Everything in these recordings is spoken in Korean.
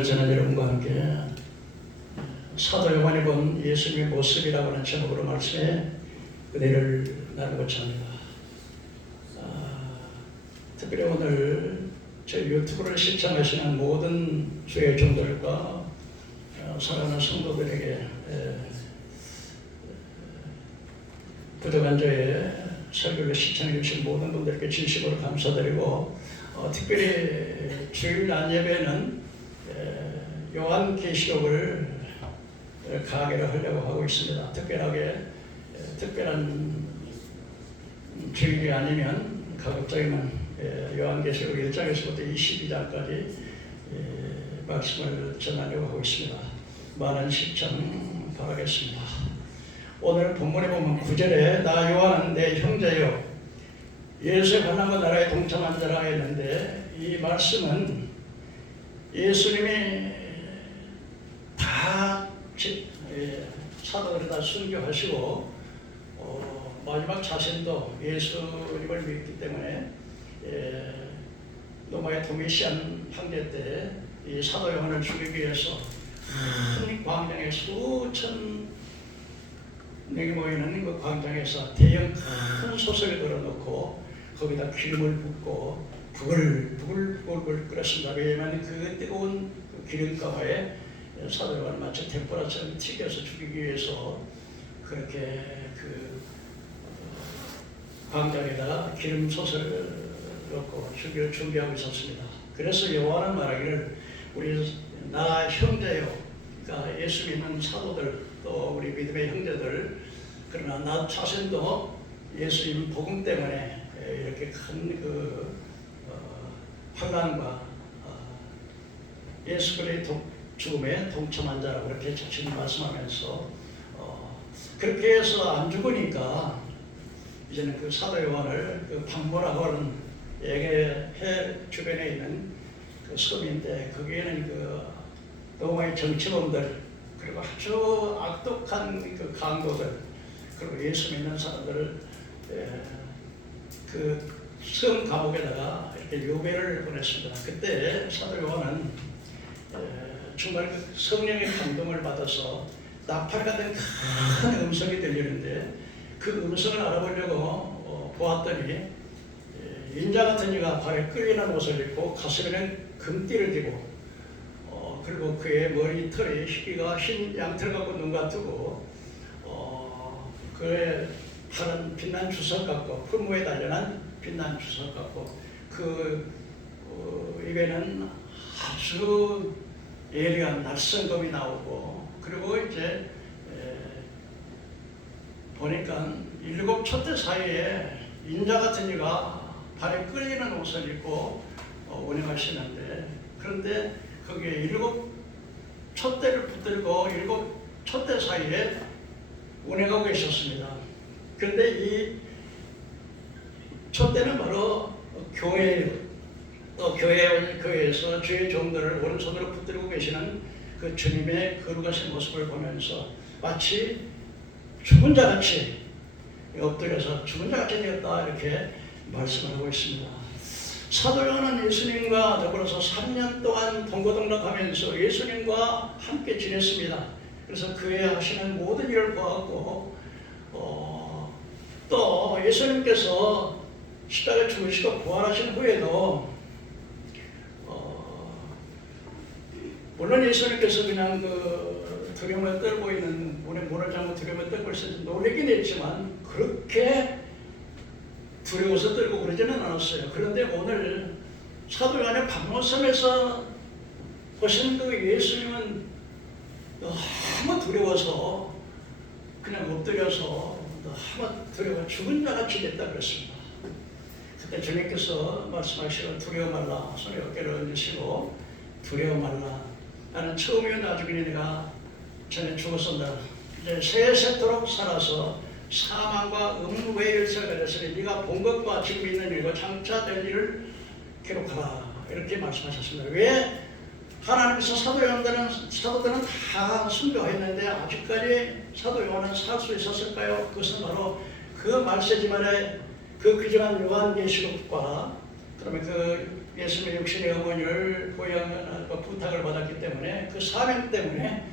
오늘 저는 여러분과 함께 사도 요한이 본 예수님의 모습이라고 하는 제목으로 말씀에 은혜를 나누고자 합니다. 특별히 오늘 제 유튜브를 시청하시는 모든 주의 종들과 사랑하는 성도들에게 부족한 저의 설교를 시청해 주신 모든 분들께 진심으로 감사드리고 특별히 주일 낮 예배는 요한계시록을 강의를 하려고 하고 있습니다. 특별한 주일이 아니면 가급적이면 요한계시록 1장에서부터 22장까지 말씀을 전하려고 하고 있습니다. 많은 시청 바라겠습니다. 오늘 본문에 보면 9절에 나 요한은 내 형제요 예수의 환난과 나라에 동참한 자라 했는데, 이 말씀은 예수님이 다 사도들을 다 순교하시고 마지막 자신도 예수님을 믿기 때문에 로마의 도미시안 황제 때 이 사도 요한을 죽이기 위해서 큰 광장에 수천 명이 모이는 그 광장에서 대형 큰 솥을 걸어놓고 거기다 기름을 붓고 북을 끓였습니다. 왜냐하면 그 뜨거운 그 기름가마에 사도 요한을 마치 tempura처럼 튀겨서 죽이기 위해서 그렇게 그 광장에다가 기름솥을 넣고 죽일 준비하고 있었습니다. 그래서 요한은 말하기를 우리 나 형제요, 그러니까 예수 믿는 사도들 또 우리 믿음의 형제들, 그러나 나 자신도 예수님 복음 때문에 이렇게 큰 그 환난과 예수 그리스도의 죽음에 동참한 자라고 그렇게 자신이 말씀하면서 그렇게 해서 안 죽으니까 이제는 그 사도 요한을 그 박모라고 하는 해 주변에 있는 그 섬인데, 거기에는 그 로마의 정치범들 그리고 아주 악독한 그 강도들 그리고 예수 믿는 사람들을 그 성 감옥에다가 이렇게 묘배를 보냈습니다. 그때 사도 요한은 정말 그 성령의 감동을 받아서 나팔 같은 큰 음성이 들리는데, 그 음성을 알아보려고 보았더니 인자 같은 이가 발에 끌리는 옷을 입고 가슴에는 금띠를 띠고 그리고 그의 머리털이 흰 양털 같고 눈 같고 그의 팔은 빛난 주석 같고 풀무에 달려난 빛난 주석 같고 그 입에는 아주 예리한 낯선검이 나오고, 그리고 이제 보니까 7 촛대 사이에 인자 같은 이가 발에 끌리는 옷을 입고 운행하시는데, 그런데 거기에 7 촛대를 붙들고 7 촛대 사이에 운행하고 계셨습니다. 그런데 이 촛대는 바로 교회에서 주의 종들을 오른손으로 붙들고 계시는 그 주님의 거룩하신 모습을 보면서 마치 죽은 자같이 엎드려서 죽은 자같이 되었다 이렇게 말씀을 하고 있습니다. 사도 요한은 예수님과 더불어서 3년 동안 동고동락하면서 예수님과 함께 지냈습니다. 그래서 그의 하시는 모든 일을 보았고 또 예수님께서 십자가에 죽으시고 부활하신 후에도 물론 예수님께서 그냥 그 두려움을 떨고 있는 문을 잠고 두려움을 떨고 있어서 놀라긴 했지만 그렇게 두려워서 떨고 그러지는 않았어요. 그런데 오늘 사도 요한의 박모섬에서 보신 그 예수님은 너무 두려워서 그냥 엎드려서 너무 두려워 죽은 자같이 됐다 그랬습니다. 그때 주님께서 말씀하시고 두려워 말라, 손에 어깨를 얹으시고 두려워 말라, 나는 처음이요 나중이니 내가 전에 죽었었다. 이제 세세토록 살아서 사망과 음부의 일서가 되었으니 네가 본 것과 지금 있는 일과 장차 될 일을 기록하라 이렇게 말씀하셨습니다. 왜 하나님께서 사도들은 다 순교했는데 아직까지 사도 요한은 살 수 있었을까요? 그것은 바로 그 말세지만의 그 귀중한 요한계시록과 그다음에 그 예수님의 육신의 어머니를 보양하는 부탁을 받았기 때문에 그 사명 때문에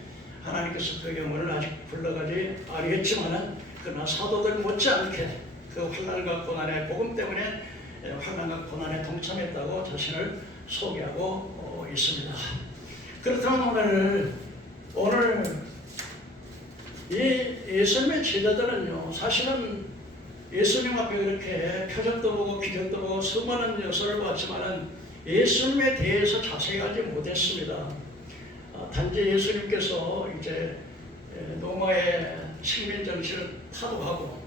하나님께서 그 영혼을 아직 불러가지 아니했지만은 그러나 사도들 못지않게 그 환난과 고난의 복음 때문에 환난과 고난에 동참했다고 자신을 소개하고 있습니다. 그렇다면 오늘 이 예수님의 제자들은요, 사실은 예수님 앞에 그렇게 표적도 보고 기적도 보고 수많은 요소를 봤지만은 예수님에 대해서 자세히 알지 못했습니다. 단지 예수님께서 이제 로마의 식민 정치를 타도하고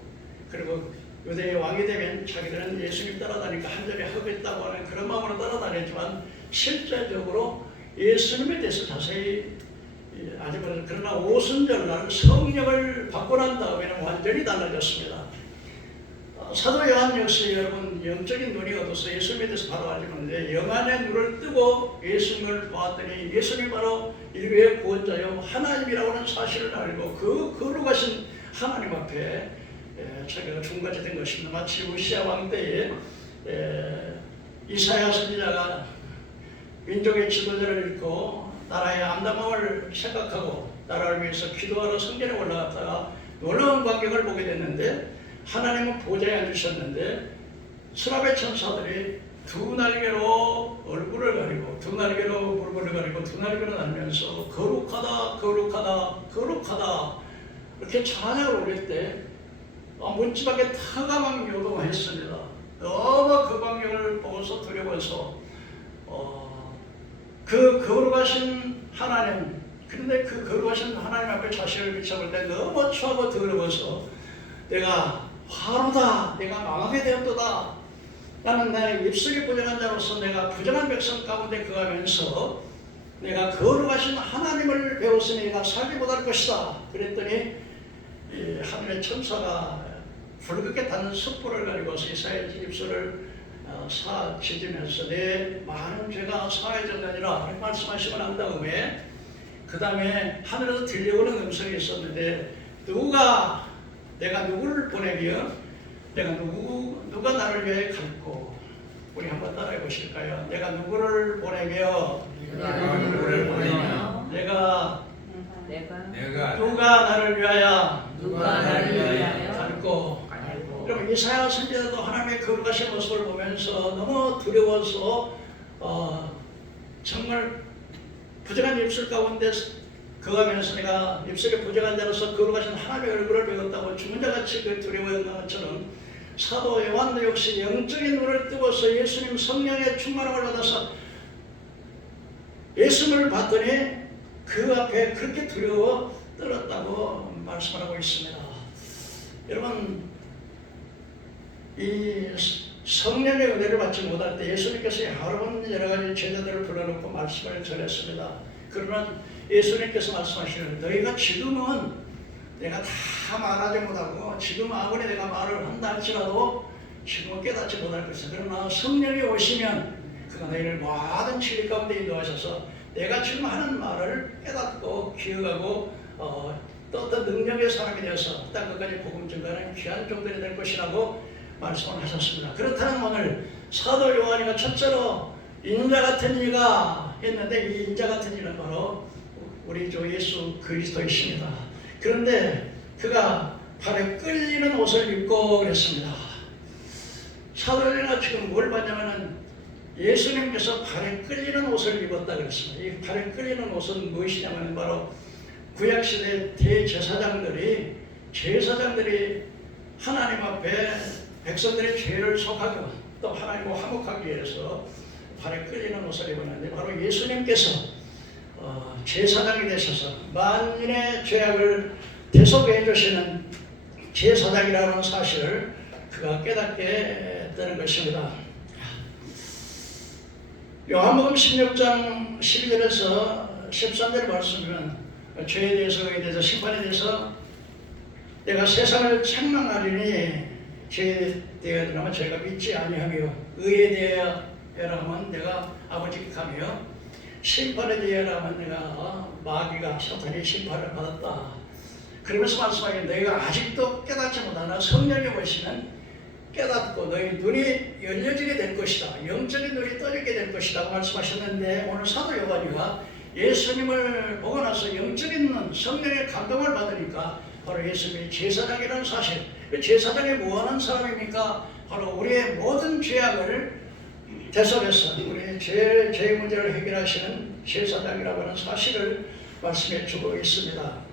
그리고 유대의 왕이 되면 자기들은 예수님 따라다니까 한절에 하겠다고 하는 그런 마음으로 따라다녔지만 실제적으로 예수님에 대해서 자세히 아직 모르죠. 그러나 오순절날 성령을 받고 난 다음에는 완전히 달라졌습니다. 사도 요한 역시 여러분 영적인 눈이 어두워서 예수님에 대해서 바로 알지 못했는데 영안의 눈을 뜨고 예수님을 보았더니 예수님이 바로 인류의 구원자요 하나님이라고 하는 사실을 알고 그 거룩하신 하나님 앞에 자기가 중간이 된 것입니다. 마치 우시야 왕 때에 이사야 선지자가 민족의 지도자를 잃고 나라의 암담함을 생각하고 나라를 위해서 기도하러 성전에 올라갔다가 놀라운 광경을 보게 됐는데 하나님은 보좌에 앉으셨는데 스라벨 천사들이 두 날개로 얼굴을 가리고 두 날개로 무릎을 가리고 두 날개로 날면서 거룩하다 거룩하다 거룩하다 이렇게 찬양을 올릴 때 문집 밖에 타가만 요동했습니다. 너무 그 광경을 보고서 두려워서 그 거룩하신 하나님, 그런데 그 거룩하신 하나님 앞에 자신을 비춰볼 때 너무 추하고 더러워서 내가 화로다, 내가 망하게 되었도다, 나는 내 입술이 부정한 자로서 내가 부정한 백성 가운데 거하면서 내가 거룩하신 하나님을 배웠으니 내가 살지 못할 것이다. 그랬더니 하늘의 천사가 붉게 닿는 숯불을 가지고서 이사야의 입술을 찢으면서 내 많은 죄가 사해졌느니라 말씀하시고 난 다음에 그 다음에 하늘에서 들려오는 음성이 있었는데 내가 누구를 보내며 내가 누가 나를 위해 갈고 우리 한번 따라해 보실까요? 내가 누구를 보내며 내가 누가 나를 위하여 갈고 그럼 이사야 선지자도 하나님의 거룩하신 모습을 보면서 너무 두려워서 정말 부정한 입술 가운데 거하면서 내가 입술이 부정한 자로서 거룩하신 하나님의 얼굴을 배웠다고 죽은 자같이 그 두려워했던 것처럼 사도 요한도 역시 영적인 눈을 뜨고서 예수님 성령의 충만함을 받아서 예수님을 봤더니 그 앞에 그렇게 두려워 떨었다고 말씀을 하고 있습니다. 여러분 이 성령의 은혜를 받지 못할 때 예수님께서 여러 가지 제자들을 불러놓고 말씀을 전했습니다. 그러나 예수님께서 말씀하시는 너희가 지금은 내가 다 말하지 못하고 지금 아무리 내가 말을 한다 할지라도 지금은 깨닫지 못할 것이다. 그러나 성령이 오시면 그가 너희를 모든 진리 가운데 인도하셔서 내가 지금 하는 말을 깨닫고 기억하고 또 어떤 능력의 사람이 되어서 땅 끝까지 복음 전가하는 귀한 종들이 될 것이라고 말씀을 하셨습니다. 그렇다면 오늘 사도 요한이가 첫째로 인자 같은 이가 했는데 이 인자 같은 이는 바로 우리 주 예수 그리스도이십니다. 그런데 그가 발에 끌리는 옷을 입고 그랬습니다. 사도 요한이가 지금 뭘 봤냐면은 예수님께서 발에 끌리는 옷을 입었다 그랬습니다. 이 발에 끌리는 옷은 무엇이냐면 바로 구약시대 대제사장들이 하나님 앞에 백성들의 죄를 속하고 또 하나님과 화목하기 위해서 발에 끌리는 옷을 입었는데 바로 예수님께서 제사장이 되셔서 만인의 죄악을 대속해 주시는 제사장이라는 사실을 그가 깨닫게 되는 것입니다. 요한복음 16장 12절에서 13절 말씀은 죄에 대해서, 의에 대해서, 심판에 대해서 내가 세상을 책망하리니 죄에 대하여라면 저희가 믿지 아니하며 의에 대하여라면 내가 아버지께 가며 심판에 대하여라면 내가 마귀가 사탄이 심판을 받았다. 그러면서 말씀하기를 너희가 아직도 깨닫지 못하나 성령이 오시면 깨닫고 너희 눈이 열려지게 될 것이다. 영적인 눈이 떠지게 될 것이다 말씀하셨는데, 오늘 사도 요한이가 예수님을 보고 나서 영적인 눈, 성령의 감동을 받으니까 바로 예수님이 제사장이라는 사실. 제사장이 뭐하는 사람입니까? 바로 우리의 모든 죄악을 대속해서 우리의 죄의 문제를 해결하시는 제사장이라고 하는 사실을 말씀해 주고 있습니다.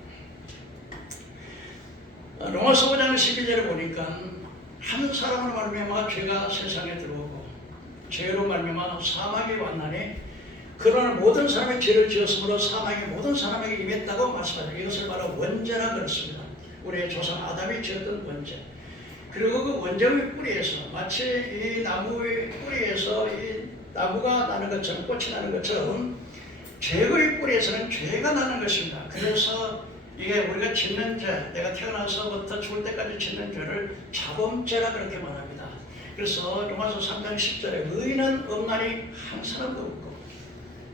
로마서 5장 12절에 보니까 한 사람으로 말미암아 죄가 세상에 들어오고 죄로 말미암아 사망이 왔나니 그러나 모든 사람이 죄를 지었으므로 사망이 모든 사람에게 임했다고 말씀하죠. 이것을 바로 원죄라 그랬습니다. 우리의 조상 아담이 지었던 원죄. 그리고 그 원죄의 뿌리에서 마치 이 나무의 뿌리에서 이 나무가 나는 것처럼 꽃이 나는 것처럼 죄의 뿌리에서는 죄가 나는 것입니다. 그래서 이게 우리가 짓는 죄, 내가 태어나서부터 죽을 때까지 짓는 죄를 자범죄라 그렇게 말합니다. 그래서 로마서 3장 10절에 의인은 없나니 한 사람도 없고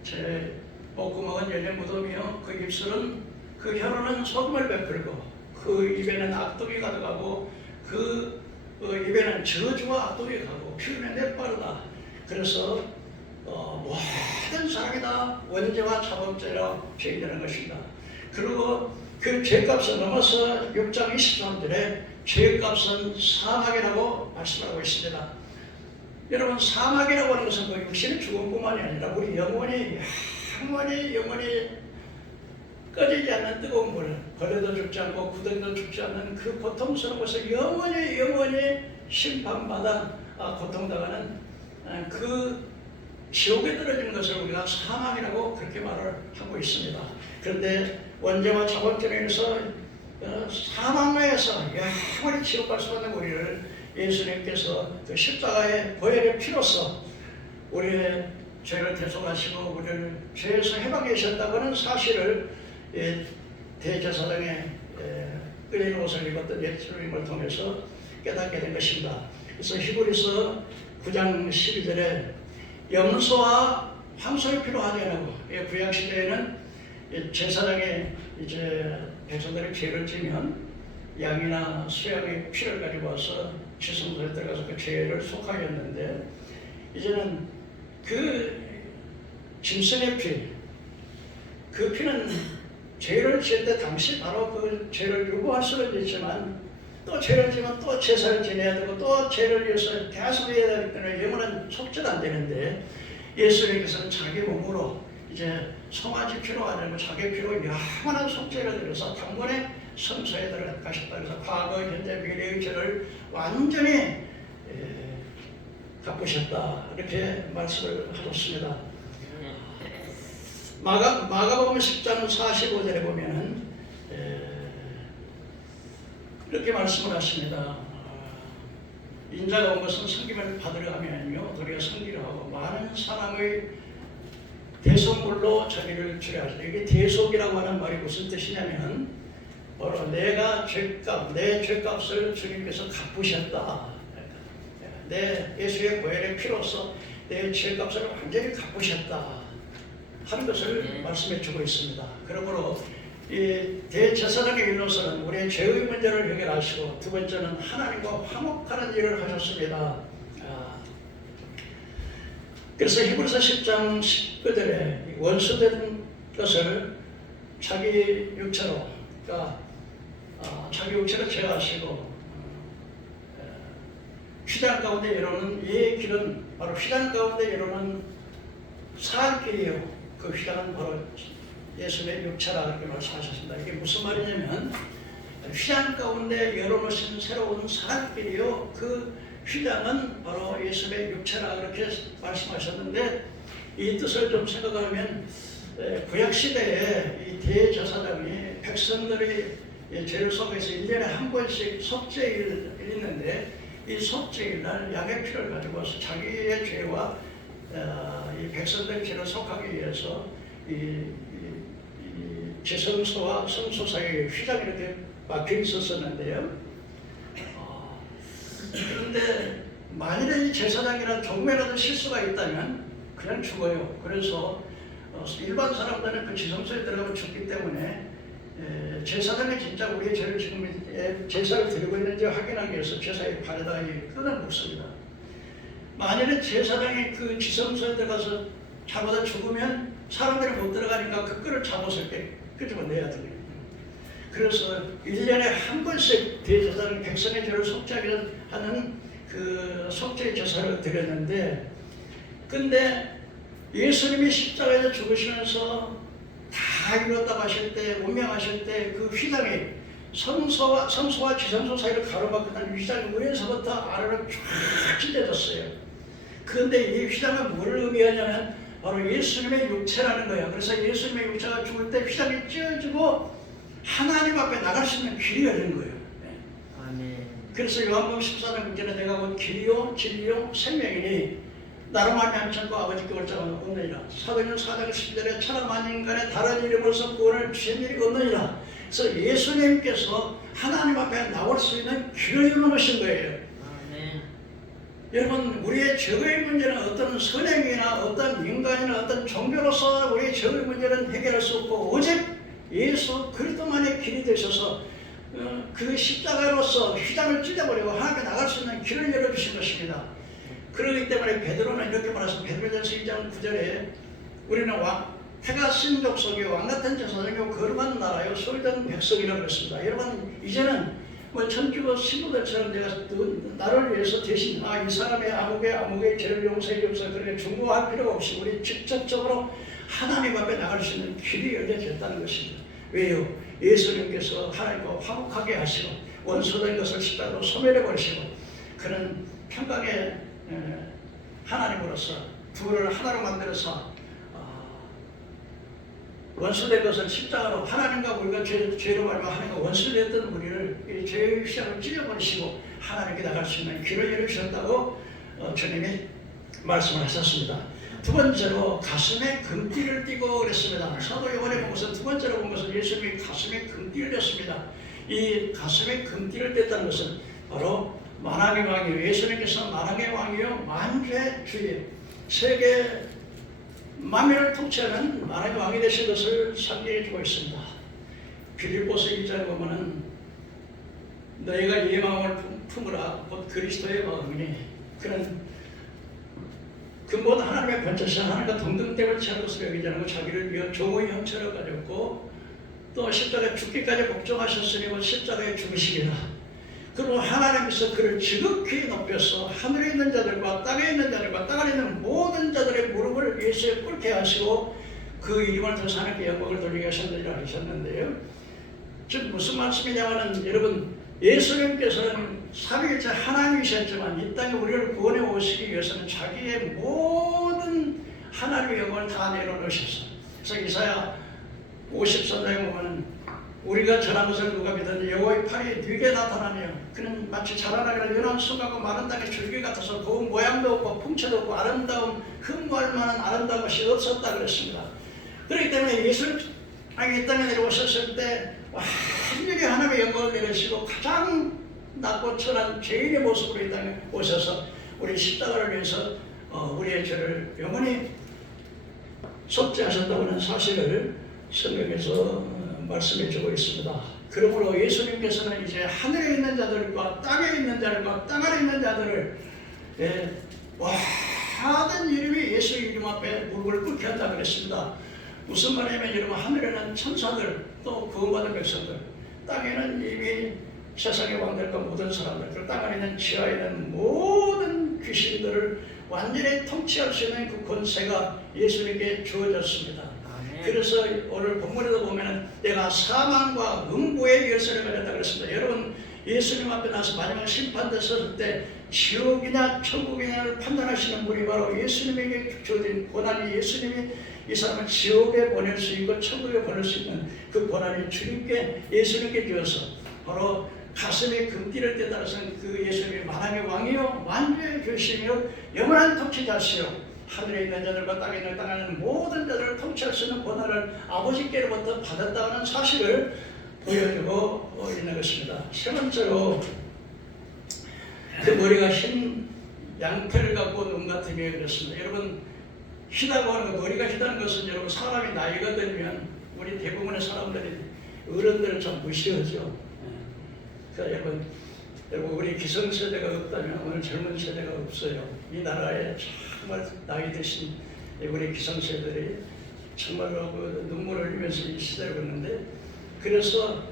제 목구멍은 열려 무덤이요 그 입술은 그 혀로는 소금을 베풀고 그 입에는 악독이 가득하고 그 입에는 저주와 악독이 가고 피우면 내빠르다. 그래서 모든 사람이 다 원죄와 자범죄로 죄인되는 것입니다. 그리고 그 죄값은 넘어서 6장 23절에 죄값은 사망이라고 말씀하고 있습니다. 여러분, 사망이라고 하는 것은 그 육신의 죽음뿐만이 아니라 우리 영원히 꺼지지 않는 뜨거운 물, 벌레도 죽지 않고 구덩이도 죽지 않는 그 고통스러운 것을 영원히 심판받아 고통당하는 그 지옥에 떨어지는 것을 우리가 사망이라고 그렇게 말을 하고 있습니다. 그런데 원죄와 자범죄로 인해서 사망에서 영원히 지옥 갈 수밖에 없는 우리를 예수님께서 그 십자가의 보혈의 피로써 우리의 죄를 대속하시고 우리를 죄에서 해방해 주셨다고 하는 사실을 대제사장의 끌린 옷을 입었던 예수님을 통해서 깨닫게 된 것입니다. 그래서 히브리서 9장 12절에 염소와 황소의 피로 하지 않고 구약 시대에는 제사장이 이제 백성들의 죄를 지면 양이나 수양의 피를 가지고 와서 지성소에 들어가서 그 죄를 속하였는데, 이제는 그 짐승의 피, 그 피는 죄를 지을 때 당시 바로 그 죄를 유보할 수는 있지만 또 죄를 지면 또 제사를 지내야 되고 또 죄를 위해서 계속 해야 되기 때문에 영원한 속죄가 안 되는데, 예수님께서는 자기 몸으로 이제 송아지 피로 아니고 자기 피로 영원한 속죄를 드려서 단번에 성소에 들어가셨다. 그래서 과거, 현재, 미래의 죄를 완전히 갚으셨다. 이렇게 말씀을 하셨습니다. 마가복음 10장 45절에 보면은 이렇게 말씀을 하십니다. 인자가 온 것은 섬김을 받으려 함이 아니요 도리어 섬기려 하고 많은 사람의 대속물로 자기를 주려 하시다. 이게 대속이라고 하는 말이 무슨 뜻이냐면 바로 내가 내 죄값을 주님께서 갚으셨다. 내 예수의 보혈의 피로써 내 죄값을 완전히 갚으셨다 하는 것을 말씀해 주고 있습니다. 그러므로 이 대제사장의 일로서는 우리의 죄의 문제를 해결하시고, 두 번째는 하나님과 화목하는 일을 하셨습니다. 그래서 히브리서 10장 19절에 원수된 것을 자기 육체로, 그러니까 자기 육체로 제어하시고 휘장 가운데 이루는 이 길은 바로 휘장 가운데 이루는 살 길이요. 그 휘장은 바로 예수의 육체라 그렇게 말씀하셨습니다. 이게 무슨 말이냐면 휘장 가운데 열어놓으신 새로운 살길이요. 그 휘장은 바로 예수의 육체라 그렇게 말씀하셨는데, 이 뜻을 좀 생각하면 구약 시대에 이 대제사장이 백성들이 죄를 속에서 1년에 한 번씩 속죄일이 있는데, 이 속죄일 날 양의 피를 가지고 와서 자기의 죄와 이 백성들의 죄를 속하기 위해서 이 지성소와 성소 사이에 휘장이 이렇게 막혀 있었었는데요. 그런데 만일에 이 제사장이나 조금이라도 실수가 있다면 그냥 죽어요. 그래서 일반 사람들은 그 지성소에 들어가면 죽기 때문에 제사장이 진짜 우리의 죄를 지금 제사를 드리고 있는지 확인하기 위해서 제사의 발에다가 끈을 묶습니다. 만일에 제사장이 그 지성소에 들어가서 자고다 죽으면 사람들이 못 들어가니까 그 끈을 잡아서 이렇게 끄집어내야 되거든요. 그래서 1년에 한 번씩 대제사장은 백성의 죄를 속죄하기 하는 그 속죄 제사를 드렸는데, 근데 예수님이 십자가에서 죽으시면서 다 이뤘다고 하실 때, 운명하실 때 그 휘장이 성소와 지성소 사이를 가로막고 난 휘장이 위에서부터 아래로 쫙 찢어졌어요. 그런데 이 휘장은 뭘 의미하냐면 바로 예수님의 육체라는 거예요. 그래서 예수님의 육체가 죽을 때 휘장이 찢어지고 하나님 앞에 나갈 수 있는 길이 열린 거예요. 아멘. 그래서 요한복음 14장 9절에 내가 곧 길이요 진리요 생명이니 나로 말미암지 않고 아버지께 올 자가 없느니라. 사도행전 4장 10절에 천하 만인간에 다른 이름으로서 구원을 주신 일이 없느니라. 그래서 예수님께서 하나님 앞에 나올 수 있는 길을 열어놓으신 거예요. 아멘. 여러분, 우리의 죄의 문제는 어떤 선행이나 어떤 인간이나 어떤 종교로서 우리의 죄의 문제는 해결할 수 없고 오직 예수 그리스도만의 길이 되셔서 그 십자가로서 휘장을 찢어버리고 하나님께 나갈 수 있는 길을 열어주신 것입니다. 그렇기 때문에 베드로는 이렇게 말했습니다. 베드로전서 2장 9절에 우리는 해가 쓴 족속이요 왕같은 제사장이요 거룩한 나라요 소유된 백성이라고 그랬습니다. 여러분, 이제는 천주교 신부들처럼 내가 나를 위해서 대신 이 사람의 아무개 죄를 용서해 주옵소서 그렇게 중보할 필요가 없이 우리 직접적으로 하나님 앞에 나갈 수 있는 길이 열려졌다는 것입니다. 왜요? 예수님께서 하나님과 화목하게 하시고 원수된 것을 십자가로 소멸해 버리시고 그는 평강의 하나님으로서 둘을 하나로 만들어서 원수된 것을 십자가로 하나님과 우리가 죄로 말하면 하나님과 원수됐던 우리를 이 죄의 시작을 찢어버리시고 하나님께 나갈 수 있는 길을 열어주셨다고 주님이 말씀을 하셨습니다. 두 번째로 가슴에 금띠를 띠고 그랬습니다. 사도 요한에 보면서 두 번째로 본 것은 예수님이 가슴에 금띠를 렸습니다. 이 가슴에 금띠를 뗐다는 것은 바로 만왕의 왕이요, 예수님께서 만왕의 왕이요 만주의 주예요. 세계 만민을 통치하는 만왕의 왕이 되신 것을 상기해 주고 있습니다. 빌립보서 2장에 보면은 너희가 이 마음을 품으라 곧 그리스도의 마음이니 그는 근본 하나님의 번처신 하나님과 동등됨을 취할 것으로 여기지 않고 자기를 위한 종의 형체를 가졌고 또 십자가에 죽기까지 복종하셨으니 곧 십자가에 죽으시리라. 그리고 하나님께서 그를 지극히 높여서 하늘에 있는 자들과 땅에 있는 자들과 땅 안에 있는 모든 자들의 무릎을 예수에 꿇게 하시고 그 이름을 더서 하나님께 영광을 돌리게 하셨느니라 하셨는데요. 즉 무슨 말씀이냐면 여러분, 예수님께서는 삼위일체 하나님이셨지만 이 땅에 우리를 구원해 오시기 위해서는 자기의 모든 하나님의 영광을 다 내려놓으셨어요. 그래서 이사야 53장에 보면 우리가 전한 것을 누가 믿었는지 여호와의 팔이 네게 나타나며 그는 마치 자라나기를 연한 쑥하고 마른 땅의 줄기 같아서 고운 모양도 없고 풍채도 없고 아름다운 흠모할 만한 아름다운 것이 없었다 그랬습니다. 그렇기 때문에 예수님이 이 땅에 내려오셨을 때 완전히 하나님의 영광을 내리시고 가장 낮고 천한 죄인의 모습으로 이 땅에 오셔서 우리 십자가를 위해서 우리의 죄를 영원히 속죄하셨다고 하는 사실을 성경에서 말씀해 주고 있습니다. 그러므로 예수님께서는 이제 하늘에 있는 자들과 땅에 있는 자들과 땅 안에 있는 자들을 모든 이름이 예수 이름 앞에 무릎을 꿇게 한다 그랬습니다. 무슨 말이냐면 여러분, 하늘에는 천사들 또 구원받은 백성들, 땅에는 이미 세상의 왕들과 모든 사람들, 그리고 땅 안에 있는 지하에 있는 모든 귀신들을 완전히 통치할 수 있는 그 권세가 예수님께 주어졌습니다. 그래서 오늘 본문에도 보면은 내가 사망과 음부의 열쇠를 가졌다 그랬습니다. 여러분, 예수님 앞에 나서 마지막 심판대 섰을 때 지옥이냐 천국이냐를 판단하시는 분이 바로 예수님에게 주어진 권한이, 예수님이 이 사람을 지옥에 보낼 수 있고 천국에 보낼 수 있는 그 권한이 주님께 예수님께 주어서 바로 가슴에 금띠를 떼달아서는 그 예수님이 만왕의 왕이요 만주의 교시며 영원한 통치자시요 하늘에 있는 자들과 땅에 있는 땅에 있는 모든 자들을 통치할 수 있는 권한을 아버지께로부터 받았다는 사실을 보여주고 있는 것입니다. 세 번째로 그 머리가 흰 양털을 갖고 눈 같으며 그랬습니다. 여러분, 희다고 하는 것, 머리가 희다는 것은 여러분 사람이 나이가 들면 우리 대부분의 사람들이 어른들은 참 무시하죠. 그러니까 여러분 우리 기성세대가 없다면 오늘 젊은 세대가 없어요. 이 나라에 정말 나이 드신 우리 기성세대들이 정말로 그 눈물을 흘리면서 이 시대를 걷는데, 그래서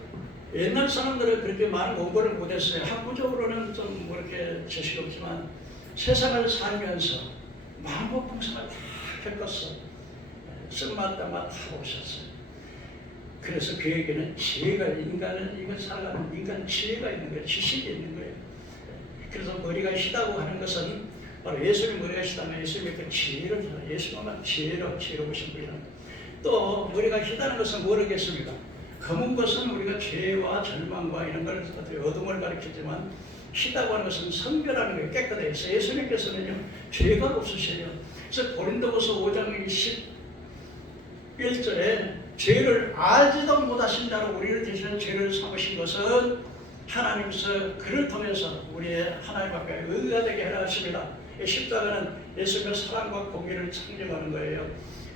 옛날 사람들은 그렇게 많은 공부를 못했어요. 학구적으로는 좀 뭐 이렇게 지식이 없지만 세상을 살면서 마음과 풍성을 다 겪었어. 쓴맛다맛 다 보셨어요. 그래서 그에게는 지혜가, 인간은 이걸 살아가는 인간 지혜가 있는 거예요. 지식이 있는 거예요. 그래서 머리가 희다고 하는 것은 바로 예수님 머리가 희다면 예수님의 그 지혜를, 예수님만 지혜로우신 분이라는 거예요. 또 머리가 희다는 것은 모르겠습니다. 검은 것은 우리가 죄와 절망과 이런 걸 어둠을 가리키지만, 희다고 하는 것은 성결하는 거예요. 깨끗해서. 예수님께서는요 죄가 없으세요. 그래서 고린도후서 5장 21절에 죄를 알지도 못하신 자로 우리를 대신해 죄를 삼으신 것은 하나님께서 그를 통해서 우리의 하나님 앞에 의가 되게 하라 하십니다. 십자가는 예수님의 사랑과 공의를 창조하는 거예요.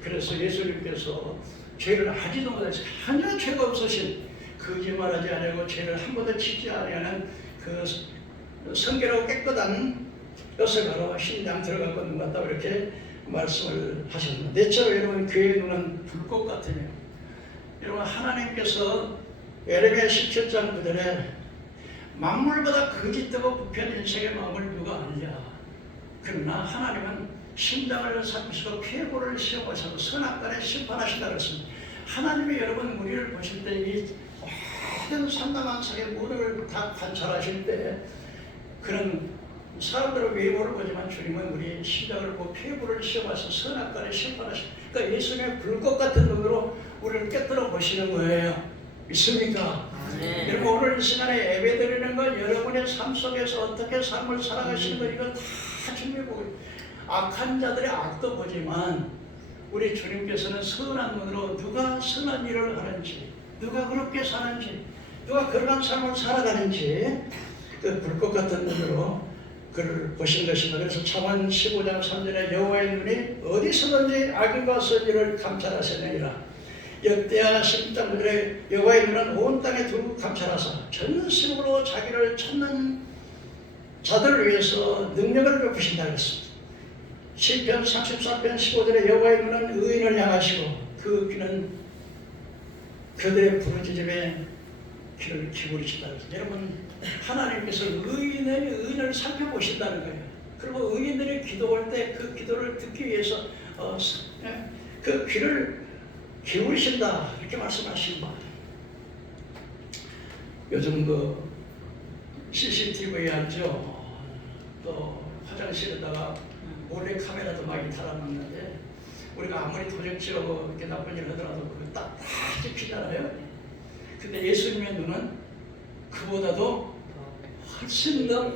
그래서 예수님께서 죄를 하지도 못하신, 전혀 죄가 없으신, 거짓말하지 아니하고 죄를 한 번도 짓지 아니하는 그 성결하고 깨끗한 것을 바로 신당 들어갈 것 같다고 이렇게 말씀을 하셨습니다. 내처럼 여러분 그의 눈은 불꽃 같으며, 여러분 하나님께서 에레미야 17장 9절에 만물보다 거짓되고 부패한 인생의 마음을 누가 아느냐. 그러나 하나님은 심장을 살피시고 쾌고를 시험하시고 선악간에 심판하신다 그랬습니다. 하나님이 여러분 우리를 보실 때 이 모든 상담한 세계 모든 다 관찰하실 때 그런 사람들은 외모를 보지만 주님은 우리 심장을 보고 쾌고를 시험하셔서 선악간에 심판하시고, 그러니까 예수님의 불꽃 같은 눈으로 우리를 깨뜨려 보시는 거예요. 믿습니까? 네. 여러분 오늘 이 시간에 예배드리는 건 여러분의 삶 속에서 어떻게 삶을 살아가시는 거 이걸 다 준비해보고, 악한 자들의 악도 보지만 우리 주님께서는 선한 눈으로 누가 선한 일을 하는지, 누가 그렇게 사는지, 누가 그러한 삶을 살아가는지 그 불꽃 같은 눈으로 그를 보신 것입니다. 그래서 잠언 15장 3절에 여호와의 눈이 어디서든지 악인과 선지를 감찰하시느니라. 역대하 10장 9절에 여호와의 눈은 온 땅에 두루 감찰하사 전심으로 자기를 찾는 자들을 위해서 능력을 베푸신다 그랬습니다. 시편 34편 15절에 여호와의 눈은 의인을 향하시고 그 귀는 그들의 부르짖음에 귀를 기울이신다 그랬습니다. 여러분 하나님께서 의인을 살펴보신다는 거예요. 그리고 의인들이 기도할 때 그 기도를 듣기 위해서 그 귀를 기울이신다 이렇게 말씀하신 것 같아요. 요즘 그 CCTV 알죠? 또 화장실에다가 몰래 카메라도 많이 달아놨는데 우리가 아무리 도적질하고 이렇게 나쁜 일을 하더라도 그거 딱 찍히잖아요. 근데 예수님의 눈은 그보다도 훨씬 더,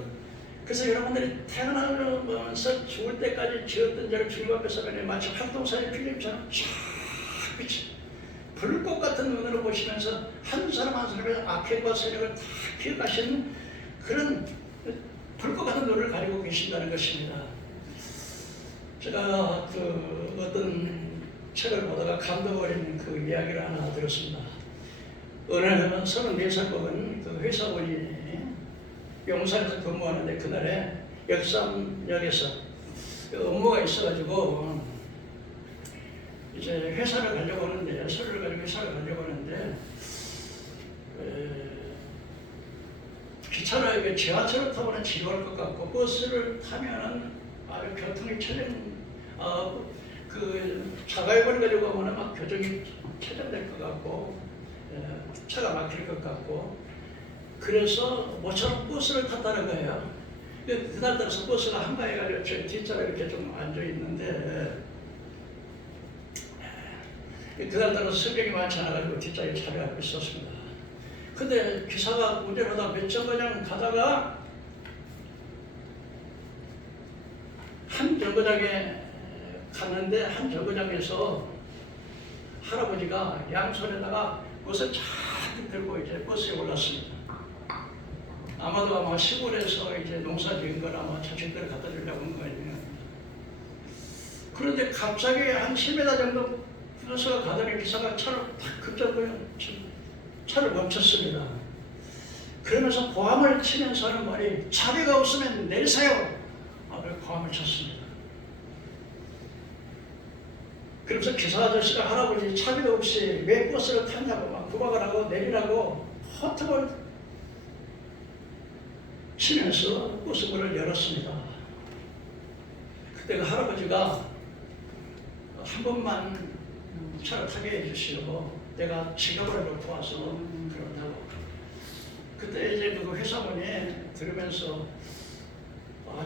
그래서 여러분들이 태어나면서 죽을 때까지 지었던 죄를 주님 앞에서 마치 활동사의 필름처럼 쫙 비치 불꽃 같은 눈으로 보시면서 한 사람 한 사람의 악행과 세력을 다 기억하시는 그런 불꽃 같은 눈을 가지고 계신다는 것입니다. 제가 그 어떤 책을 보다가 감동어린 그 이야기를 하나 들었습니다. 어느 34살 먹은 그 회사원이 용산에서 근무하는데 그날에 역삼역에서 업무가 있어가지고 이제 회사를 가려고 하는데, 서류를 가지고 회사를 가려고 하는데 기차를 지하철을 타고는 지루할 것 같고 버스를 타면은 아주 교통이 그 자가용을 가지고 가면은 막 교통이 체증될 것 같고 차가 막힐 것 같고, 그래서 모처럼 버스를 탔다는 거예요. 그날 따라서 버스가 한가해 가지고 저 뒷자리에 이렇게 좀 앉아 있는데 그날 따라서 승객이 많지 않아 가지고 뒷자리에 차려하고 있었습니다. 근데 기사가 운전하다 몇 정거장 가다가 한 정거장에 갔는데 한 정거장에서 할아버지가 양손에다가 옷을 잔뜩 들고 이제 버스에 올랐습니다. 아마 시골에서 이제 농사 지은 걸 아마 자식들 갖다 주려고 한 거예요. 그런데 갑자기 한 10m 정도 버스가 가더니 기사가 차를 탁 급잡고요. 차를 멈췄습니다. 그러면서 고함을 치면서 하는 말이 차비가 없으면 내리세요. 고함을 쳤습니다. 그러면서 기사 아저씨가 할아버지 차비도 없이 왜 버스를 타냐고 막 구박을 하고 내리라고 호통을 치면서 버스 문을 열었습니다. 그때 그 할아버지가 한 번만 차를 타게 해주시고 내가 지갑을 놓고 와서 그런다고. 그때 이제 그 회사분이 들으면서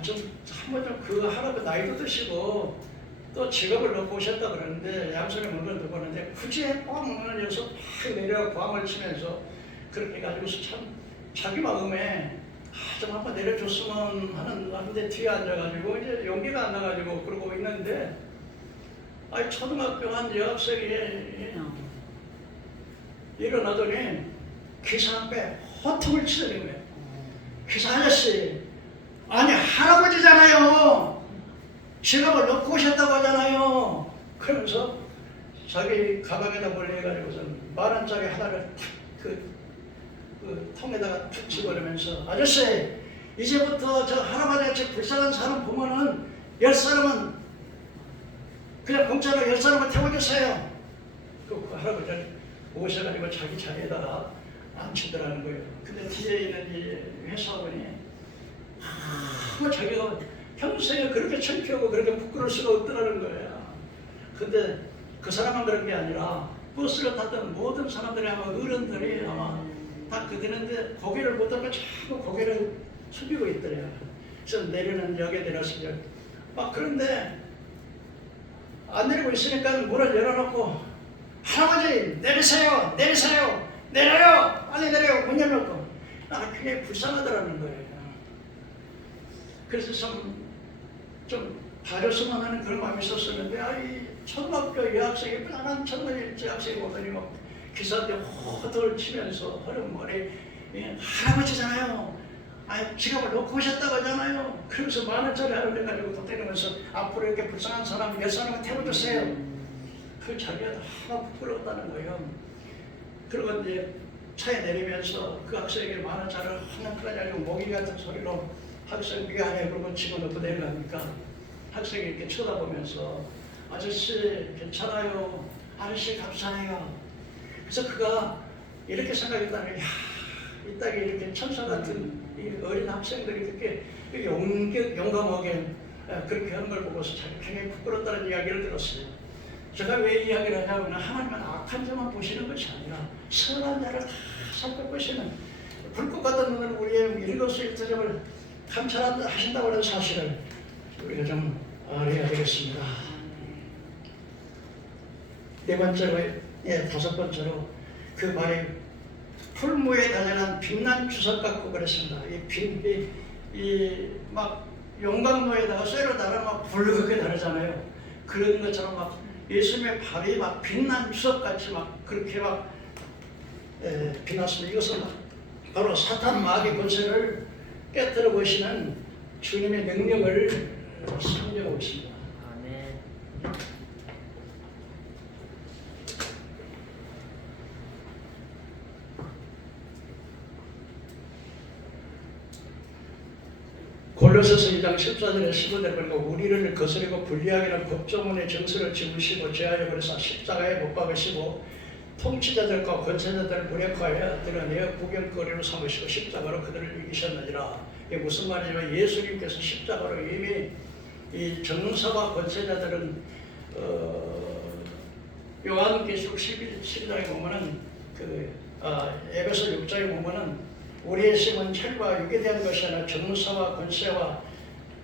좀 한 번 좀 그 할아버지 나이도 드시고 또 지갑을 넣고 오셨다 그러는데 양손에 물건 들고 오는데 굳이 꽉 눌러서 팍 내려 고함을 치면서 그렇게 해가지고서 참 자기 마음에 좀 한번 내려줬으면 하는데 뒤에 앉아가지고 이제 용기가 안 나가지고 그러고 있는데 초등학교 한 여학생이 일어나더니 기사 앞에 호통을 치더니 거예요. 기사 아저씨, 아니 할아버지잖아요. 지갑을 넣고 오셨다고 하잖아요. 그러면서 자기 가방에다 몰래가지고선 10,000원짜리 하나를 그 통에다가 툭 집어넣으면서 아저씨, 이제부터 저 할아버지같이 불쌍한 사람 보면은 10사람은 그냥 공짜로 10사람을 태워주세요. 그 할아버지는 오셔가지고 자기 자리에다가 앉히더라는 거예요. 근데 뒤에 있는 이 회사원이 자기가 평소에 그렇게 창피하고 그렇게 부끄러울 수가 없더라는 거예요. 근데 그 사람만 그런 게 아니라 버스를 탔던 모든 사람들이 아마 어른들이 아마 다 그들인데 고개를 못 들고 자꾸 고개를 숙이고 있더래요. 그래서 내리는 역에 내려서 막 그런데 안 내리고 있으니까 문을 열어놓고 할아버지 내리세요, 내리세요, 내려요, 빨리 내려요. 문 열어놓고 그게 불쌍하더라는 거예요. 그래서 좀 봐줬으면 하는 그런 마음이 있었었는데 이 초등학교 여학생이 편안한 초등학교 여학생이 오더니 막 기사한테 호들 치면서 허른 머리 할아버지잖아요. 지갑을 놓고 오셨다고 하잖아요. 그러면서 10,000원짜리 하루 해가지고 또 때리면서 앞으로 이렇게 불쌍한 사람 10사람을 태워주세요. 그 자기가 하나 부끄러웠다는 거예요. 그러고 이제 차에 내리면서 그 학생에게 10,000원짜리를 하나 풀어가지고 모기 같은 소리로 학생 미안해 그러고 집어넣고 내려가니까 학생이 이렇게 쳐다보면서 아저씨 괜찮아요. 아저씨 감사해요. 그래서 그가 이렇게 생각했다는 거예요. 이 땅에 이렇게 천사 같은 이 어린 학생들이 그렇게 용감하게 그렇게 하는 걸 보고서 자기 굉장히 부끄럽다는 이야기를 들었어요. 제가 왜 이야기를 하냐면 하나님은 악한 자만 보시는 것이 아니라 선한 자를 다 살펴보시는 불꽃 같은 눈으로 우리의 일거수일투족을 감찰하신다고 하는 사실을 우리가 좀 알아야 되겠습니다. 네 번째로, 다섯 번째로 그 말이 풀무에 달려난 빛난 주석 갖고 그랬습니다. 막 용광로에다가 쇠로다가 막 붉게 다르잖아요. 그런 것처럼 막 예수님의 발이 막 빛난 주석같이 막 그렇게 막 빛났습니다. 이것은 바로 사탄 마귀 권세를 깨뜨려 보시는 주님의 능력을 상징하고 있습니다. 아멘. 골로새서 2장 14절에 15절에 보니까 우리를 거스리고 불리하게 하는 법조문의 정수를 지우시고 죄하여 버려서 십자가에 못 박으시고 통치자들과 권세자들을 무력화하여 드러내어 구경거리로 삼으시고 십자가로 그들을 이기셨느니라. 이게 무슨 말이냐면 예수님께서 십자가로 이미 이 정사와 권세자들은 요한계시록 12장에 보면은 에베소 6장에 보면은 우리의 힘은 혈과 육에 대한 것이 아니라 정사와 권세와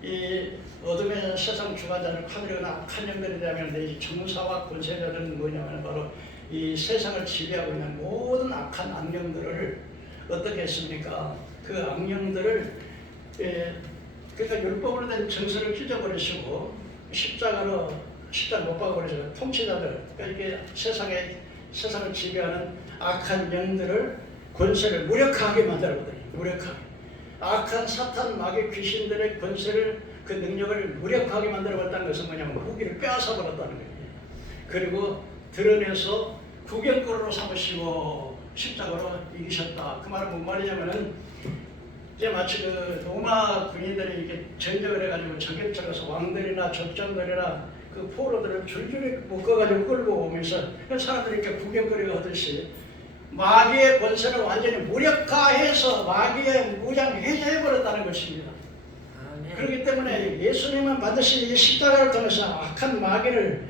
이 어둠의 세상 주관자를 하늘에 악한 영들에 대하면 이 정사와 권세자들은 뭐냐면 바로 이 세상을 지배하고 있는 모든 악한 악령들을 어떻게 했습니까? 그 악령들을 그러니까 율법으로 된 정서를 찢어버리시고 십자가로 못 박아버리시고 통치자들 그러니까 이게 세상을 지배하는 악한 영들을 권세를 무력하게 만들어버려요. 무력하게 악한 사탄 마귀 귀신들의 권세를 그 능력을 무력하게 만들어버렸다는 것은 뭐냐면 무기를 빼앗아 버렸다는 거예요. 그리고 드러내서 구경거리로 삼으시고 십자가로 이기셨다. 그 말은 뭔 말이냐면은 이제 마치 그 로마 군인들이 이렇게 전쟁을 해가지고 적에 들어가서 왕들이나 적장들이나 그 포로들을 줄줄이 묶어가지고 끌고 오면서 사람들이 이렇게 구경거리고 하듯이 마귀의 권세를 완전히 무력화해서 마귀의 무장 해제해버렸다는 것입니다. 아멘. 그렇기 때문에 예수님은 반드시 이 십자가를 통해서 악한 마귀를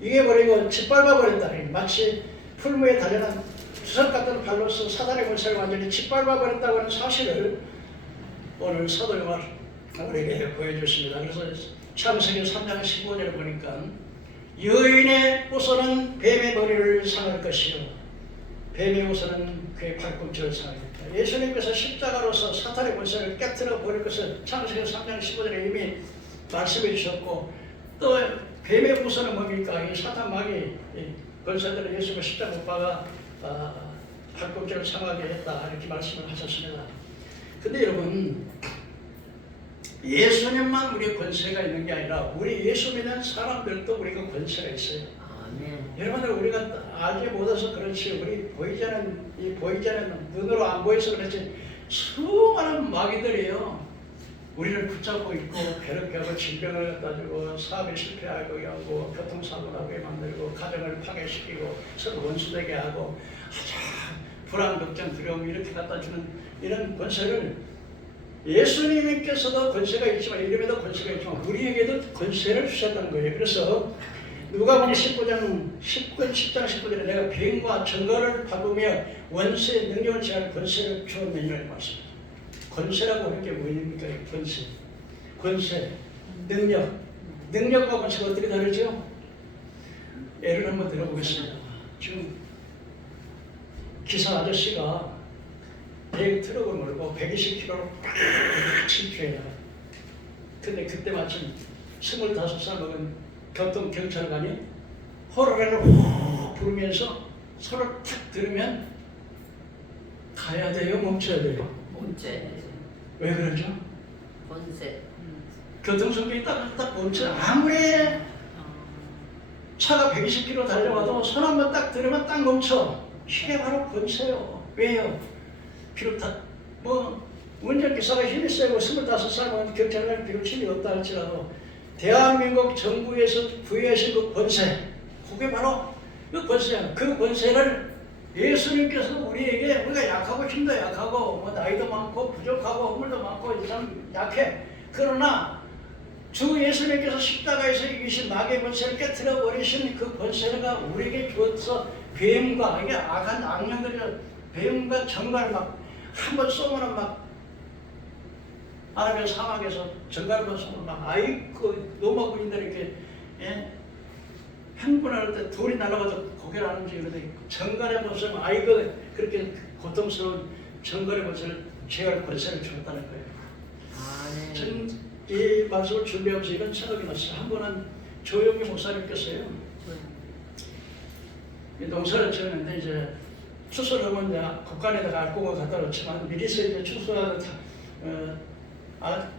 이겨버리고 짓밟아버렸다. 마치 풀무에 달려난 주석 같은 발로서 사단의 권세를 완전히 짓밟아버렸다고 하는 사실을 오늘 사도 요한 우리에게 보여줬습니다. 그래서 창세기 3장 15절을 보니까 여인의 우선은 뱀의 머리를 상할 것이요 뱀의 우선은 그의 발꿈치를 상하겠다. 예수님께서 십자가로서 사탄의 권세를 깨뜨려 버릴 것을 창세기 3장 15절에 이미 말씀해 주셨고 또 뱀의 우선은 뭡니까? 이 사탄 마귀 권세들을 예수가 십자가 못 박아 발꿈치를 상하게 했다 이렇게 말씀을 하셨습니다. 근데 여러분 예수님만 우리의 권세가 있는 게 아니라 우리 예수 믿는 사람들도 우리가 권세가 있어요. 아멘. 여러분들 우리가 알지 못해서 그렇지 우리 보이지 않는 눈으로 안 보여서 그렇지 수많은 마귀들이요 우리를 붙잡고 있고 괴롭게 하고 질병을 갖다 주고 사업에 실패하게 하고 교통사고 나게 만들고 가정을 파괴시키고 서로 원수되게 하고 아주 불안 걱정 두려움 이렇게 갖다 주는 이런 권세를 예수님께서도 권세가 있지만 이름에도 권세가 있지만 우리에게도 권세를 주셨다는 거예요. 그래서 누가복음 19장 19절에 내가 뱀과 정갈을 밟으며 원수의 능력을 제할 권세를 주었느니라는 말씀입니다. 권세라고 하는 게 뭐입니까? 권세, 능력과 권세가 어떻게 다르죠? 예를 한번 들어보겠습니다. 지금 기사 아저씨가 트럭을 몰고 120km로 빡 질주해요. 근데 그때 마침 25살 먹은 교통경찰관이 호로라를 훅 부르면서 손을 탁 들으면 가야 돼요? 멈춰야 돼요? 멈춰야 왜 그러죠? 권세. 교통성격이 딱 멈춰. 아무리 차가 120km 달려와도 손 한번 딱 들으면 딱 멈춰. 이게 바로 권세요. 왜요? 비롯한 운전기사가 힘이 세고 25살 경찰관을 비롯침이 없다 할지라도 대한민국 정부에서 부여하신 그 권세, 그게 바로 그 권세야. 그 권세를 예수님께서 우리에게 우리가 약하고 힘도 약하고 나이도 많고 부족하고 허물도 많고 참 약해. 그러나 주 예수님께서 십자가에서 이기신 마귀의 권세를 깨뜨려 버리신 그 권세가 우리에게 주어서 뱀과 이게 악한 악령들이 뱀과 정갈 막 한번 쏘면은 막 아라비아 사막에서 정갈만 쏘면 막 아이고 로마 군인들이 이렇게 행군할 때 돌이 날아가서 고개를 안 움직이는데 정갈의 모습은 아이고 그렇게 고통스러운 정갈의 모습을 제할 권세를 주었다는 거예요. 저는 이 말씀을 준비하면서 이런 생각이 났어요. 한 번은 조영기 목사님께서요 농사를 지었는데 이제 추수를 하면 이제 곡간에다가 알콩을 갖다 놓지만 미리서 이제 추수하다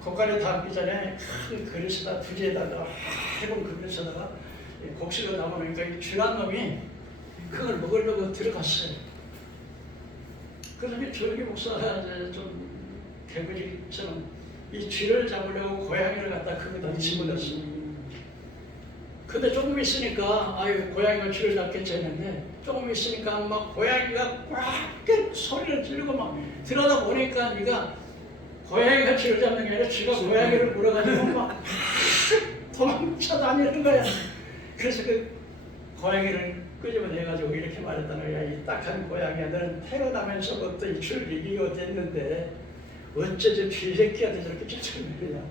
곡간에 닿기 전에 큰 그릇에다 부지에다가 해본 그 그릇에다가 곡식을 담아놓으니까 이 쥐란 놈이 그걸 먹으려고 들어갔어요. 그래서 조영기 목사가 이제 좀 개구리처럼 이 쥐를 잡으려고 고양이를 갖다 거기다 집어넣었어요. 근데 조금 있으니까 아유 고양이가 쥐를 잡겠지 했는데 조금 있으니까 막 고양이가 꽉 소리를 지르고 막 들어다 보니까 네가 고양이가 쥐를 잡는 게 아니라 쥐가 고양이를 물어가지고 막 도망쳐 다니는 거야. 그래서 그 고양이를 끄집어내가지고 이렇게 말했다는 거야. 이 딱한 고양이야 너는 태어나면서부터 이 쥐를 이기고 됐는데 어째 저 쥐새끼한테 저렇게 쫓아내느냐.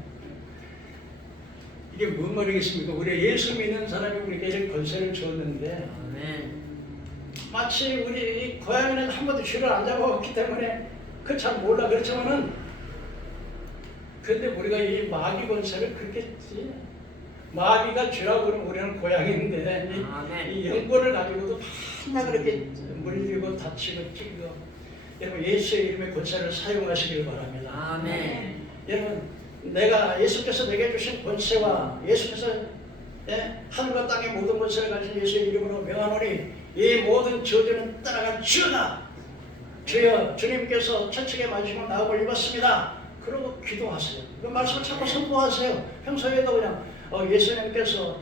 이게 뭔 말이겠습니까? 우리 예수 믿는 사람이 우리에게 이런 권세를 줬는데 마치 우리 이 고양이는 한 번도 쥐를 안 잡아봤기 때문에 그 잘 몰라. 그렇지만은 근데 우리가 이 마귀 권세를 그렇게 했지. 마귀가 쥐라고 그러면 우리는 고양이인데 이 영권을 가지고도 맨날 그렇게 물리고 다치고 찌고. 여러분 예수의 이름의 권세를 사용하시길 바랍니다. 아멘. 여러분 내가 예수께서 내게 주신 권세와 예수께서 하늘과 땅의 모든 권세를 가진 예수의 이름으로 명하노니 이 모든 저주는 떠나간 주나 주여 주님께서 채찍에 맞으시면 나음을 입었습니다. 그러고 기도하세요. 그 말씀을 자꾸 선포하세요. 평소에도 그냥 예수님께서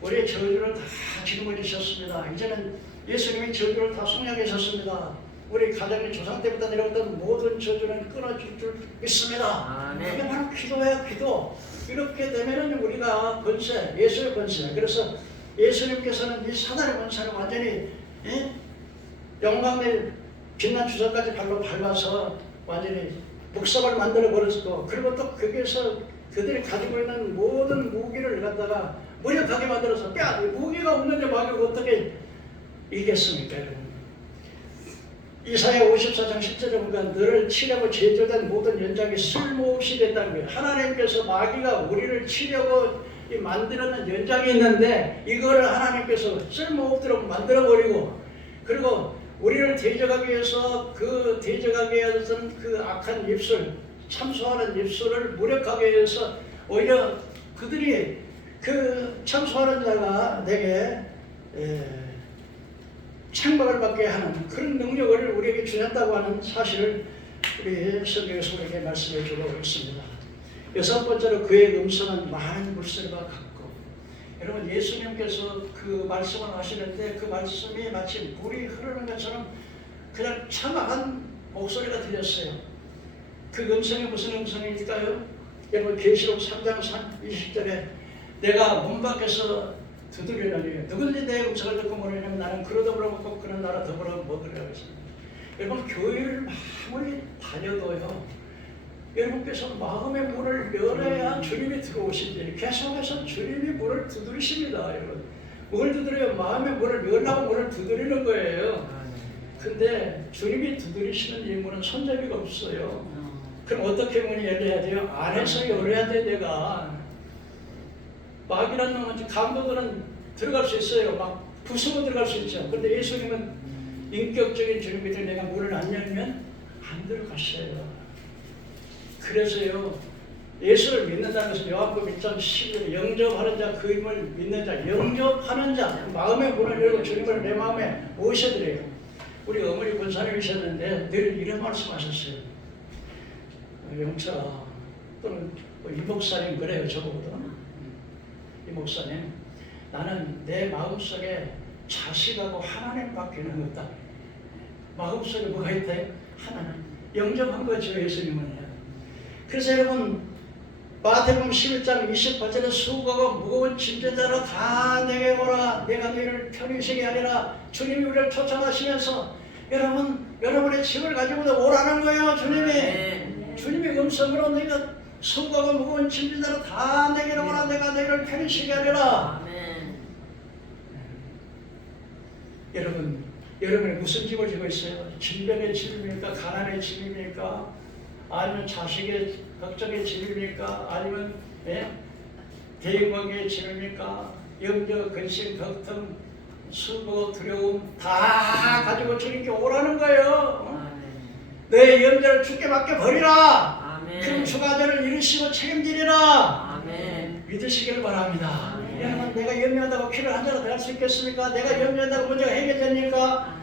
우리의 저주를 다 짊어지셨습니다. 이제는 예수님이 저주를 다 속량하셨습니다. 우리 가정의 조상 때부터 내려오던 모든 저주는 끊어질 줄 믿습니다. 아멘. 그게 바로 기도야 기도. 이렇게 되면은 우리가 권세, 예수의 권세. 그래서 예수님께서는 이 사단의 권세를 완전히 영광의 빛난 주석까지 발로 밟아서 완전히 복사를 만들어 버렸고, 그리고 또 거기에서 그들이 가지고 있는 모든 무기를 갖다가 무력하게 만들어서 무기가 없는데 마귀가 어떻게 이겼습니까, 여러분? 이사야 54장 10절에 보면 너를 치려고 제조된 모든 연장이 쓸모없이 됐다는 거예요. 하나님께서 마귀가 우리를 치려고 만들어낸 연장이 있는데 이거를 하나님께서 쓸모없도록 만들어버리고, 그리고 우리를 대적하기 위해서 그 대적하기 위해서는 그 악한 입술, 참소하는 입술을 무력하게 해서 오히려 그들이 그 참소하는 자가 내게 책망을 받게 하는 그런 능력을 우리에게 주셨다고 하는 사실을 우리 성경에서 우리에게 말씀해 주고 있습니다. 여섯 번째로 그의 음성은 많은 물소리와 같고, 여러분 예수님께서 그 말씀을 하시는데 그 말씀이 마치 물이 흐르는 것처럼 그냥 참악한 목소리가 들렸어요. 그 음성이 무슨 음성일까요? 여러분 계시록 3장 20절에 내가 문 밖에서 두드리려니 누구든지 내 음성을 듣고 모르냐면 나는 그로 더불어 먹고 그는 나로 더불어 먹으리라고 했습니다. 여러분 교회를 아무리 다녀도요, 여러분께서 마음의 문을 열어야 주님이 들어오시지, 계속해서 주님이 문을 두드리십니다. 여러분 문을 두드려야 마음의 문을 열라고 문을 두드리는 거예요. 근데 주님이 두드리시는 이 문은 손잡이가 없어요. 그럼 어떻게 문이 열려야 돼요? 안에서 열어야 돼. 내가 마귀라는 놈은 강도들은 들어갈 수 있어요. 막 부수고 들어갈 수 있죠. 그런데 예수님은 인격적인 주님이들 내가 문을 안 열면 안 들어가셔요. 그래서요, 예수를 믿는다는 것은 요한복음 1장 11절에 영접하는 자, 그 이름을 믿는 자, 영접하는 자, 마음의 문을 열고 주님을 내 마음에 모셔드려요. 우리 어머니 권사님이셨는데 늘 이런 말씀하셨어요. 영철아, 또는 이 목사님 그래요, 저보고도. 이 목사님, 나는 내 마음속에 자식하고 하나님밖에는 없다. 마음속에 뭐가 있다요? 하나님. 영접한 거죠, 예수님은. 그래서 여러분 마태복음 11장 28절에 수고하고 무거운 짐진자로 다 내게 오라, 내가 너희를 편히 쉬게 하리라. 주님이 우리를 초청하시면서 여러분의 짐을 가지고도 오라는 거예요. 주님의 음성으로 너희가 수고하고 무거운 짐진자로 다 내게로 오라, 내가 너희를 편히 쉬게 하리라. 여러분이 무슨 짐을 지고 있어요? 질병의 짐입니까? 가난의 짐입니까? 아니면 자식의 걱정의 짐입니까? 아니면 대인관계의 짐입니까? 염려, 근심, 걱정, 수고, 두려움 다 가지고 주님께 오라는 거예요. 내 염려를 주께 맡겨 버리라. 그럼 주가 저를 이루시고 책임지리라. 믿으시길 바랍니다. 여러분, 내가 염려한다고 피를 한 자로 될 수 있겠습니까? 내가 염려한다고 문제가 해결됩니까?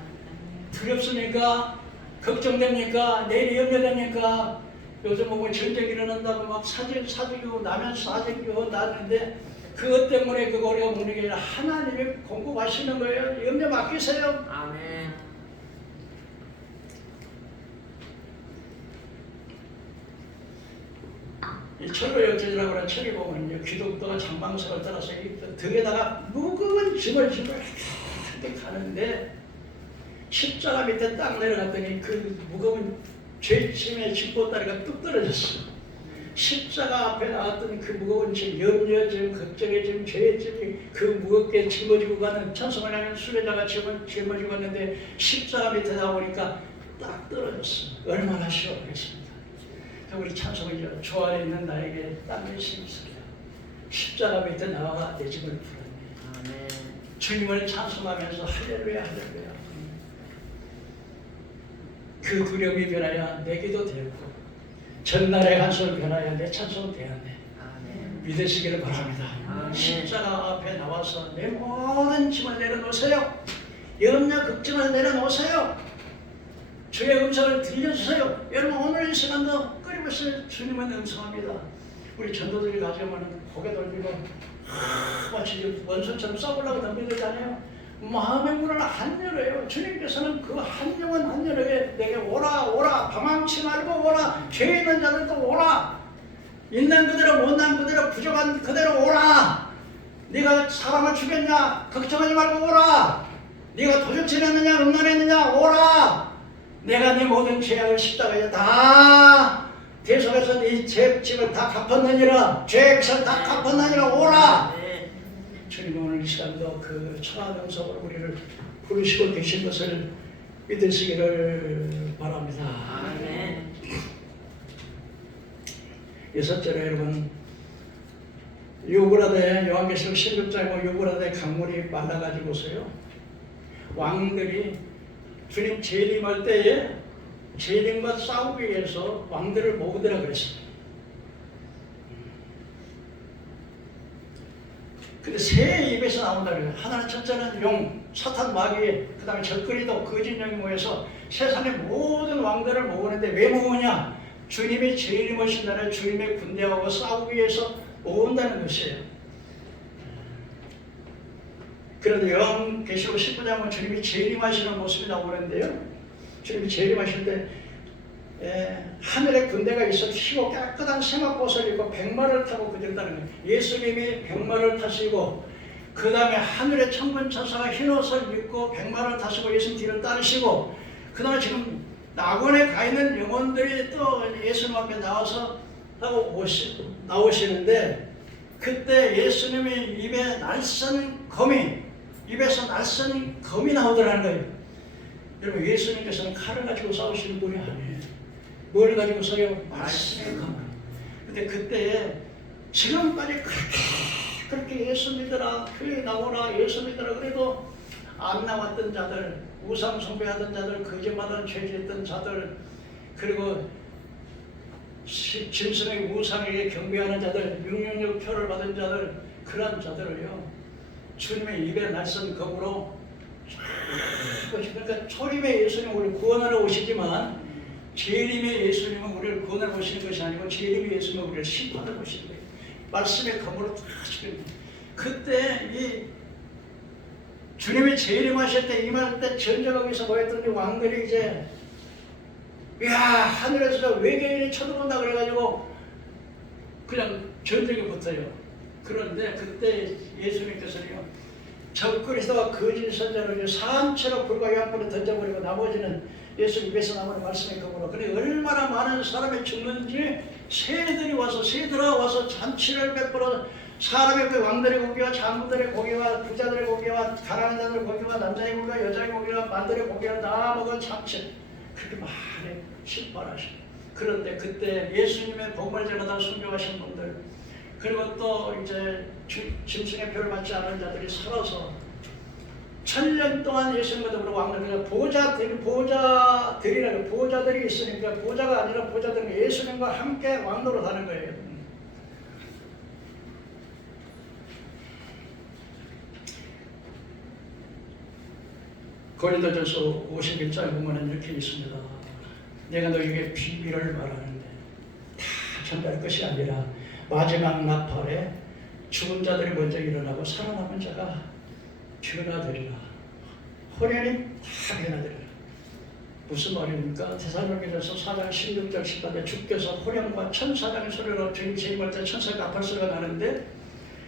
두렵습니까? 걱정됩니까? 내일이 염려됩니까? 요즘 보면 전쟁이 일어난다고 막 사주기고 나면 사주기고 나는데 그것 때문에 그거 우리가 먹는 게 아니라 하나님이 공급하시는 거예요. 염려 맡기세요. 아멘. 이 철로 역전이라고 하는 책에 보면요, 기독교가 장방석을 따라서 이 등에다가 무거운 짐을 이렇게 가는데 십자가 밑에 딱 내려갔더니 그 무거운 죄짐의 집보따리가 뚝 떨어졌어. 십자가 앞에 나왔던 그 무거운 짐, 염려짐, 걱정의 짐, 죄의 짐이 그 무겁게 짊어지고 가는 찬송을 하는 수레자가 짊어지고 갔는데 십자가 밑에 나오니까 딱 떨어졌어. 얼마나 시원하겠습니까? 우리 찬송이죠. 주 안에 있는 나에게 땅의 힘이 있으리라. 십자가 밑에 나와가 내 짐을 풀었네. 아멘. 주님을 찬송하면서 할렐루야 할렐루야. 그 두려움이 변하여 내 기도 되었고 전날의 간섭이 변하여 내 찬송 되었네. 믿으시기를 바랍니다. 아멘. 십자가 앞에 나와서 내 모든 짐을 내려놓으세요. 염려 걱정을 내려놓으세요. 주의 음성을 들려주세요. 여러분 오늘 이 시간도 끊임없이 주님은 음성합니다. 우리 전도들이 가져오면 고개 돌리고 마치 원수처럼 싸우려고 덤비들잖아요. 마음의 문을 안 열어요. 주님께서는 그 한 영혼 한 영혼에게 내게 오라 오라 방황치 말고 오라 죄 있는 자들도 오라 있는 그대로 못난 그대로 부족한 그대로 오라 네가 사람을 죽였냐 걱정하지 말고 오라 네가 도적질했느냐 음란했느냐 오라 내가 네 모든 죄악을 십자가에 다 대속해서 네 죄짐을 다 갚았느니라 죄액을 다 갚았느니라 오라. 주님 오늘 이 시간도 그 천하 명석으로 우리를 부르시고 계신 것을 믿으시기를 바랍니다. 아멘. 여섯째로 여러분 유브라데 요한계시록 16장에 유브라데 강물이 말라가지고서요 왕들이 주님 재림할 때에 재림과 싸우기 위해서 왕들을 모으더라 그랬습니다. 근데 새 입에서 나온다 그래요. 하나는 첫째는 용, 사탄 마귀, 그 다음에 적그리도 거짓령이 모여서 세상의 모든 왕들을 모으는데 왜 모으냐? 주님이 재림하신 날에 주님의 군대하고 싸우기 위해서 모은다는 것이에요. 그런데 요한계시록 19장은 주님이 재림하시는 모습이 나오는데요. 주님이 재림하실 때 하늘에 군대가 있어 희고 깨끗한 세마포를 입고 백마를 타고 그들다는 거예요. 예수님이 백마를 타시고 그 다음에 하늘의 천군 천사가 흰 옷을 입고 백마를 타시고 예수님 뒤를 따르시고 그 다음에 지금 낙원에 가 있는 영혼들이 또 예수님 앞에 나와서 나오시는데 그때 예수님의 입에 날쌘 검이 입에서 날쌘 검이 나오더라는 거예요. 여러분 예수님께서는 칼을 가지고 싸우시는 분이 아니에요. 뭘 가지고 써요? 말씀의 검. 근데 그때 지금까지 그렇게 예수 믿으라 교회 나오라 예수 믿으라 그래도 안 나왔던 자들 우상 숭배하던 자들 거짓말하는 죄지했던 자들 그리고 짐승의 우상에게 경배하는 자들 666표를 받은 자들 그런 자들을요 주님의 입에 날선 검으로 그러니까 초림의 예수님 우리를 구원하러 오시지만 재림의 예수님은 우리를 구원하러 오시는 것이 아니고 재림의 예수님은 우리를 심판하러 오시는 거예요. 말씀의 검으로 다 하시는 거예요. 그때 이 주님이 재림하실 때 임할 때 전쟁하면서 모였던 왕들이 이제 야 하늘에서 외계인이 쳐들어온다 그래가지고 그냥 전쟁이 붙어요. 그런데 그때 예수님께서는요 적그리스도와 거짓 선자를 산채로 불과 양분에 던져버리고 나머지는 예수 입에서 나오는 말씀의 검으로 근데 얼마나 많은 사람이 죽는지 새들이 와서 새들아 와서 잔치를 베풀어 사람의 그 왕들의 고기와 장군들의 고기와 부자들의 고기와 가난한 자들의 고기와 남자의 고기와 여자의 고기와 만들의 고기와 다 먹은 잔치 그렇게 많이 심판하시고 그런데 그때 예수님의 복을 전하다 순교하신 분들 그리고 또 이제 짐승의 표를 받지 않은 자들이 살아서 1000년 동안 예수님과 더불어 왕들이 보호자들이 있으니까 보호자가 아니라 보호자들은 예수님과 함께 왕노로 하는 거예요. 고린도전서 51장에 보면 이렇게 있습니다. 내가 너에게 비밀을 말하는데 다 전달할 것이 아니라 마지막 나팔에 죽은 자들이 먼저 일어나고 살아남은 자가 변화되리라. 호련이 다 변화되리라. 무슨 말입니까? 데살로니가서 4장 16절 18절에 주께서 호련과 천사장의 소리로 주님 재림할 때 천사의 나팔 소리가 나는데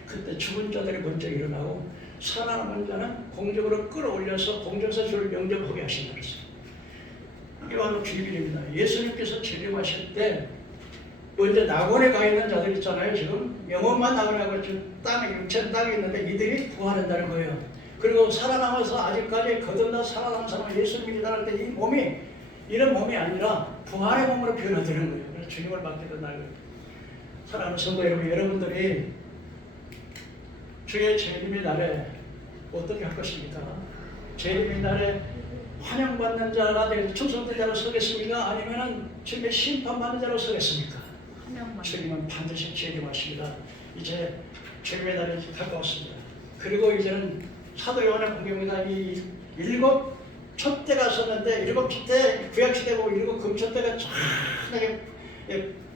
그때 죽은 자들이 먼저 일어나고 살아남은 자는 공적으로 끌어올려서 공적에서 주를 영접하게 하신다 그랬어요. 이게 바로 비밀입니다. 예수님께서 재림하실 때 먼저 낙원에 가 있는 자들 있잖아요. 지금 영혼만 낙원에 가고 지금 땅에 육체는 땅에 있는데 이들이 구하는다는 거예요. 그리고 살아남아서 아직까지 거듭나 살아남은 사람은 예수님이 일어날 때 이 몸이 이런 몸이 아니라 부활의 몸으로 변화되는 거예요. 그래서 주님을 받게 된다는 거예요. 사랑하는 성도 여러분, 여러분들이 주의 재림의 날에 어떻게 할 것입니까? 재림의 날에 환영받는 자가 되겠습니까? 충성된 자로 서겠습니까? 아니면 주님의 심판받는 자로 서겠습니까? 주님은 반드시 재림하십니다. 이제 재림의 날이 가까웠습니다. 그리고 이제는 사도 요한의 공경입니다. 이 7 촛대가 섰는데 일곱 촛대 구약 시대 보고 일곱 금촛대가 쫙하게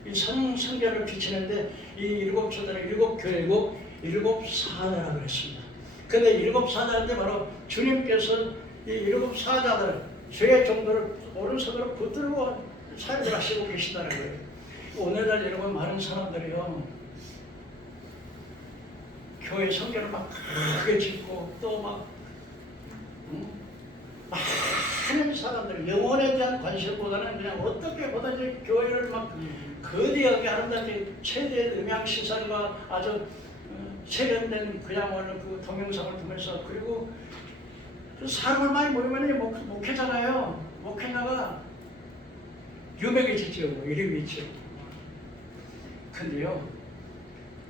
이 성전을 비치는데 이 일곱 촛대는 일곱 교회고 일곱 사자라고 그랬습니다. 근데 일곱 사자인데 바로 주님께서 이 일곱 사자들 죄의 정도를 오른손으로 붙들고 사역을 하시고 계신다는 거예요. 오늘날 여러분 많은 사람들이요 교회 성전을 막 크게 짓고 또 막 많은 사람들 영혼에 대한 관심보다는 그냥 어떻게 보든지 교회를 막 거대하게 아름답게 최대의 음향시설과 아주 세련된 그야말로 그 동영상을 보면서 그리고 사람을 많이 모이면 목회잖아요. 목회자가 유명해지죠. 이름이 있죠. 근데요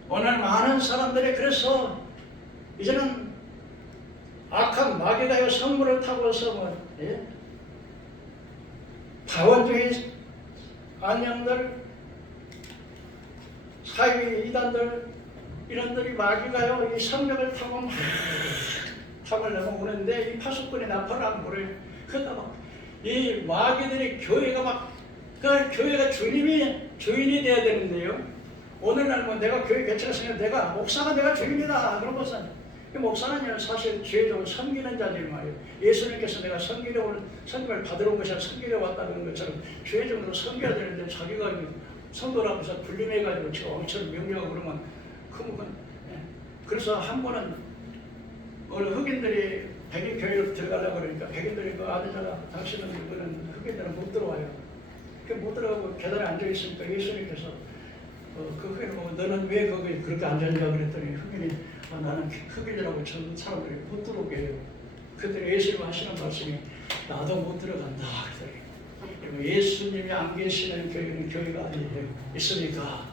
오늘 많은 사람들이 그래서 이제는 악한 마귀가요 성물을 타고서 파원주의 안양들 사회 이단들 이런들이 마귀가요 이 성령을 타고 막 탑을 넘어오는데 이 파수꾼이 나팔을 안 불어요. 그러다 막 이 마귀들이 교회가 막 그 교회가 주인이 돼야 되는데요. 오늘날 뭐 내가 교회 개척했으니까 내가 목사가 내가 주인이다 그러고서 이 목사는 사실 죄적으로 섬기는 자들 말이에요. 예수님께서 내가 섬김을 받으러 온 것이 아니라 섬기러 왔다는 것처럼 죄적으로 섬겨야 되는데 자기가 성도를 앞에서 군림해가지고 지금 엄청 명령하고 그러면 그건 그래서 한 번은 어느 흑인들이 백인 교회로 들어가려고 그러니까 백인들이 그 아들자가 당신은 이거는 흑인들은 못 들어와요. 못 들어가고 계단에 앉아 있으니까 예수님께서 그 흑인을 보고 너는 왜 거기 그렇게 앉아있냐 그랬더니 흑인이 나는 흑인이라고 전 사람들이 못 들어오게 해요. 그랬더니 예수님 하시는 말씀이 나도 못 들어간다 그랬더니 예수님이 안 계시는 교회는 교회가 아니에요. 있습니까?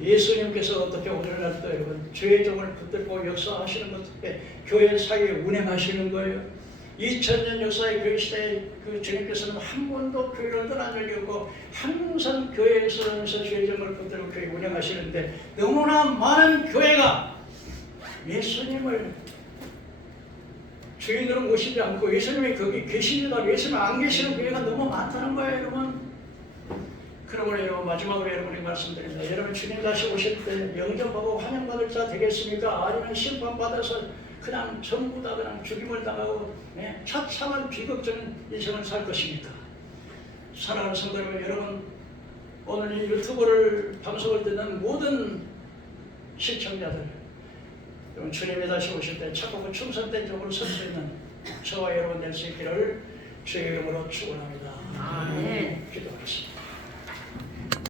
예수님께서 어떻게 오늘날도 여러분 죄의 종을 붙들고 역사하시는 것에 교회 사이에 운행하시는 거예요. 2000년 역사의 교회 시대에 그 주님께서는 한 번도 교회를 떠난 적이 없고 항상 교회에서 죄의 종을 붙들고 교회 운행하시는데 너무나 많은 교회가 예수님을 주인으로 모시지 않고 예수님이 거기 계시지도 예수님 안 계시는 교회가 너무 많다는 거예요 여러분. 그러므로 여러분 마지막으로 여러분에게 말씀드립니다. 여러분 주님 다시 오실 때 영접하고 환영받을 자 되겠습니까? 아니면 심판받아서 그냥 전부 다 그냥 죽임을 당하고 처참한 비극적인 인생을 살 것입니까? 사랑하는 성도 여러분 오늘 이 유튜브를 방송을 듣는 모든 시청자들 여러분 주님이 다시 오실 때 착하고 충성된 종으로 설 수 있는 저와 여러분 될 수 있기를 주의 이름으로 축원합니다. 아멘. 기도하겠습니다.